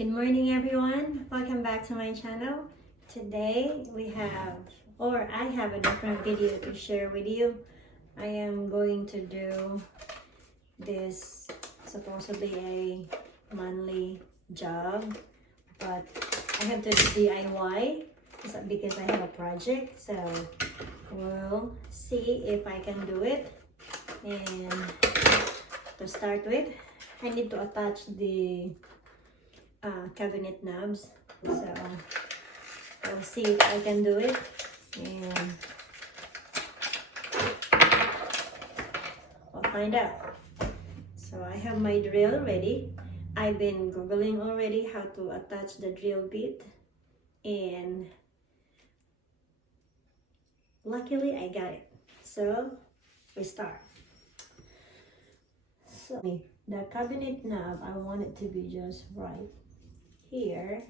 Good morning everyone, welcome back to my channel. Today I have a different video to share with you. I am going to do this supposedly a monthly job, but I have to DIY because I have a project, so we'll see if I can do it. And to start with, I need to attach the cabinet knobs, so I'll see if I can do it and I'll find out. So I have my drill ready. I've been googling already how to attach the drill bit, and luckily I got it. So we start. So the cabinet knob, I want it to be just right here.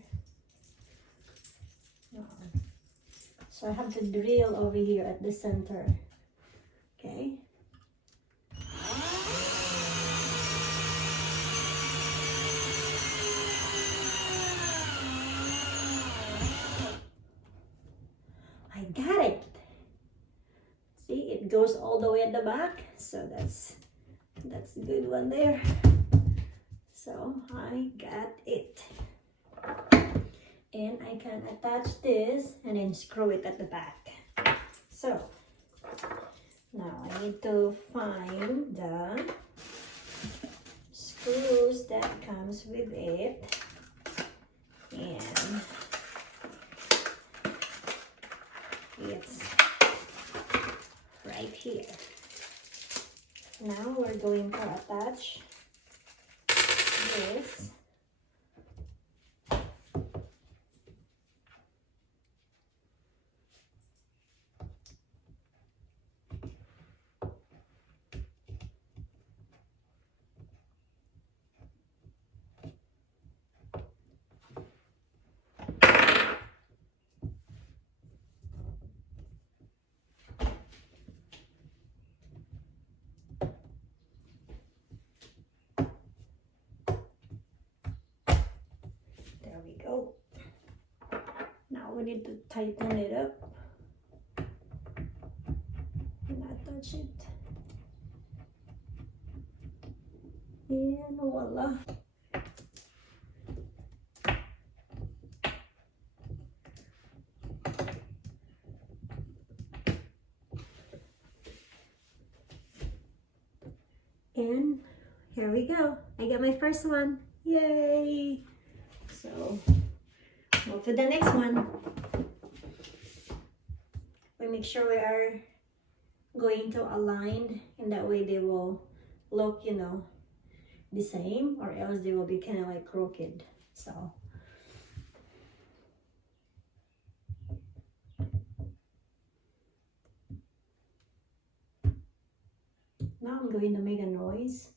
So I have to drill over here at the center. Okay. I got it. See, it goes all the way at the back. So that's a good one there. So I got it. And I can attach this and then screw it at the back. So now I need to find the screws that comes with it, and it's right here. Now we're going to attach this. There we go. Now we need to tighten it up and attach it. And voila. And here we go. I got my first one. Yay! So move to the next one. We make sure we are going to align, and that way they will look, the same, or else they will be kind of like crooked. So now I'm going to make a noise.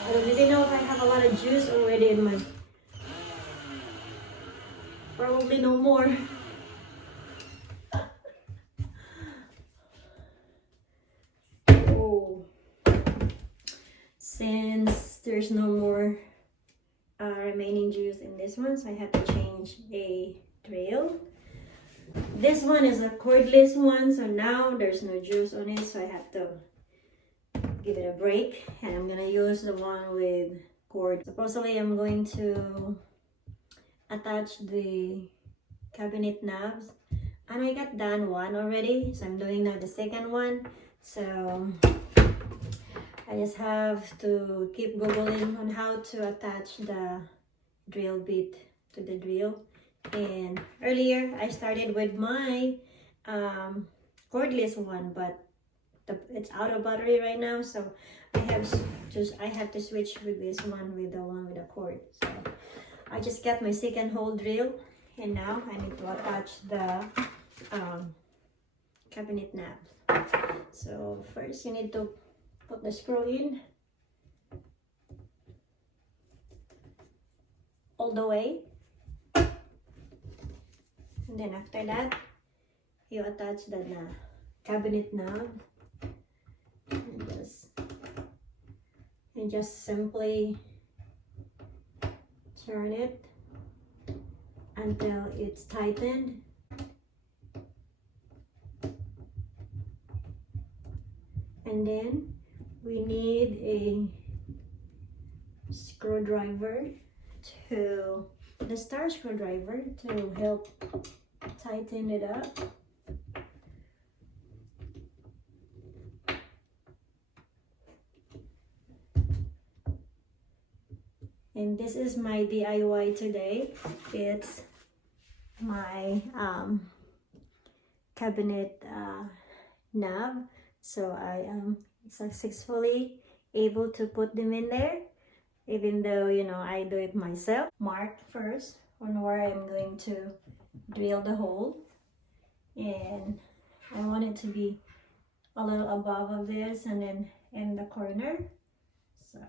I don't really know if I have a lot of juice already in my, probably no more. Oh, since there's no more remaining juice in this one, so I have to change a drill. This one is a cordless one, so now there's no juice on it, so I have to give it a break, and I'm gonna use the one with cord. Supposedly I'm going to attach the cabinet knobs, and I got done one already, so I'm doing now the second one. So I just have to keep googling on how to attach the drill bit to the drill. And earlier I started with my cordless one, but it's out of battery right now, so I have to switch with this one, with the one with the cord. So I just got my second hole drill, and now I need to attach the cabinet knob. So first you need to put the screw in all the way, and then after that you attach the cabinet knob, and just simply turn it until it's tightened. And then we need a screwdriver, the star screwdriver, to help tighten it up. And this is my DIY today. It's my cabinet knob. So I am successfully able to put them in there, even though, you know, I do it myself. Mark first on where I'm going to drill the hole, and I want it to be a little above of this and then in the corner. So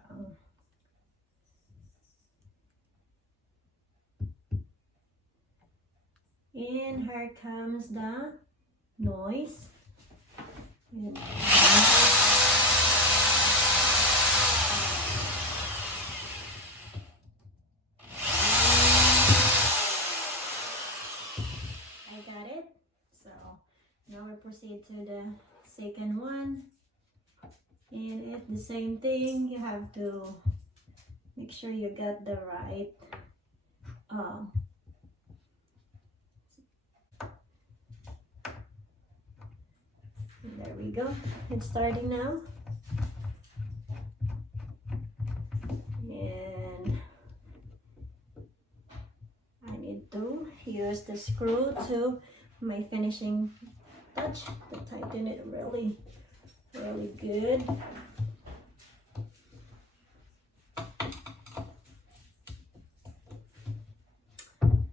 and here comes the noise. And I got it. So now we proceed to the second one, and it's the same thing. You have to make sure you get the right there we go. It's starting now. And I need to use the screw to my finishing touch to tighten it really good.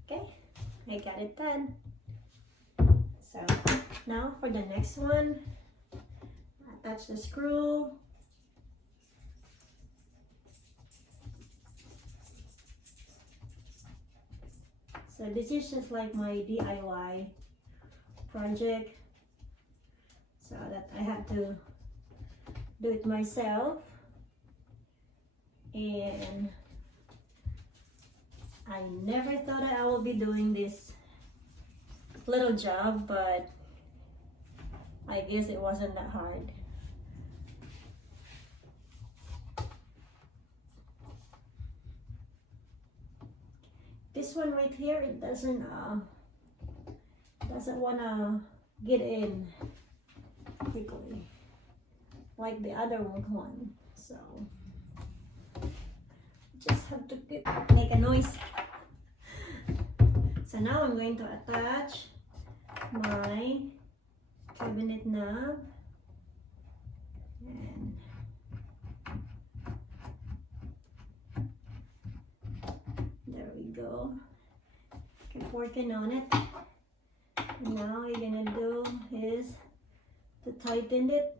Okay, I got it done. So now for the next one, attach the screw. So this is just like my DIY project, so that I have to do it myself. And I never thought I will be doing this little job, but I guess it wasn't that hard. This one right here, it doesn't wanna get in quickly like the other one. So just have to make a noise. So now I'm going to attach my cabinet knob, and there we go. Keep working on it. And now all you're gonna do is to tighten it.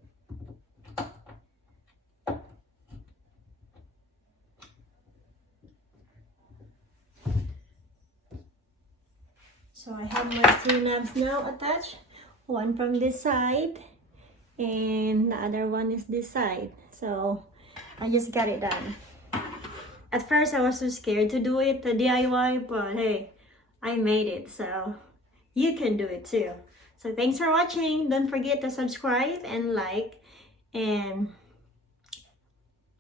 So I have my two knobs now attached. One from this side and the other one is this side. So I just got it done. At first I was so scared to do it, the DIY, but hey, I made it, so you can do it too. So thanks for watching. Don't forget to subscribe and like, and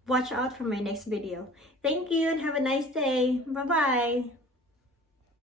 watch out for my next video. Thank you and have a nice day. Bye bye.